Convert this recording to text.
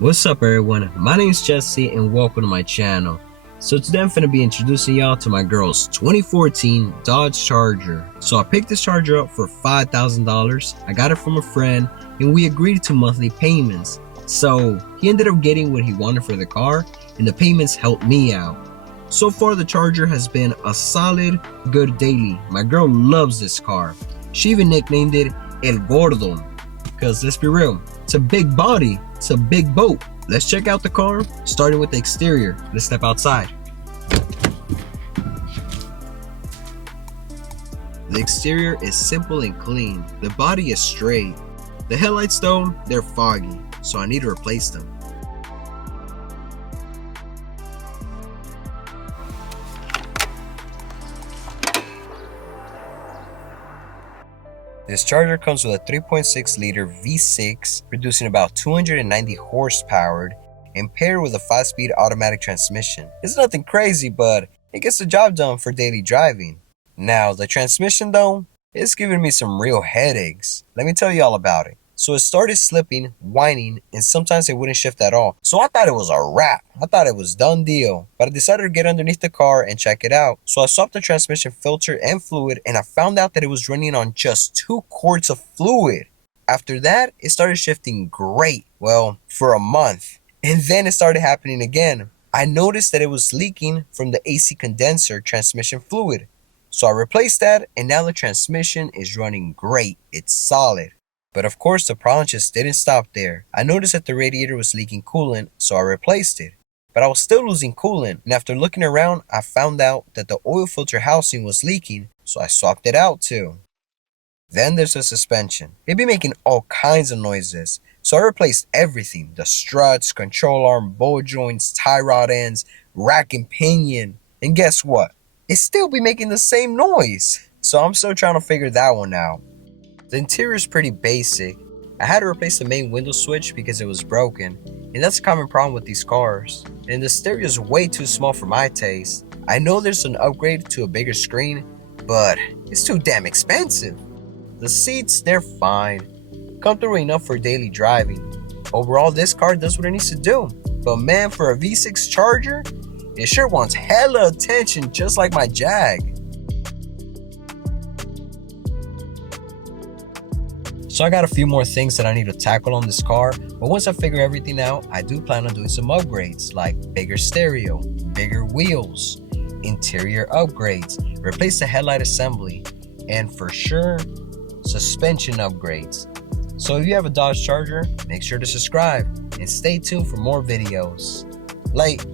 What's up everyone, my name is Jesse and welcome to my channel. So today I'm going to be introducing y'all to my girl's 2014 Dodge Charger. So I picked this Charger up for $5,000, I got it from a friend and we agreed to monthly payments. So he ended up getting what he wanted for the car and the payments helped me out. So far the Charger has been a solid, good daily. My girl loves this car. She even nicknamed it El Gordo. Because let's be real, it's a big body, it's a big boat. Let's check out the car, starting with the exterior. Let's step outside. The exterior is simple and clean. The body is straight. The headlights though, they're foggy, so I need to replace them. This Charger comes with a 3.6 liter V6 producing about 290 horsepower and paired with a 5-speed automatic transmission. It's nothing crazy, but it gets the job done for daily driving. Now the transmission though, it's giving me some real headaches. Let me tell you all about it. So it started slipping, whining, and sometimes it wouldn't shift at all. So I thought it was a wrap. I thought it was done deal. But I decided to get underneath the car and check it out. So I swapped the transmission filter and fluid and I found out that it was running on just 2 quarts of fluid. After that, it started shifting great. Well, for a month. And then it started happening again. I noticed that it was leaking from the AC condenser transmission fluid. So I replaced that and now the transmission is running great. It's solid. But of course the problem just didn't stop there. I noticed that the radiator was leaking coolant, so I replaced it. But I was still losing coolant, and after looking around, I found out that the oil filter housing was leaking, so I swapped it out too. Then there's the suspension. It'd be making all kinds of noises, so I replaced everything. The struts, control arm, ball joints, tie rod ends, rack and pinion. And guess what? It still be making the same noise. So I'm still trying to figure that one out. The interior is pretty basic. I had to replace the main window switch because it was broken, and that's a common problem with these cars. And the stereo is way too small for my taste. I know there's an upgrade to a bigger screen, but it's too damn expensive. The seats, they're fine, comfortable enough for daily driving. Overall, this car does what it needs to do. But man, for a V6 Charger, it sure wants hella attention just like my Jag. So I got a few more things that I need to tackle on this car, but once I figure everything out, I do plan on doing some upgrades like bigger stereo, bigger wheels, interior upgrades, replace the headlight assembly, and for sure, suspension upgrades. So if you have a Dodge Charger, make sure to subscribe and stay tuned for more videos. Late.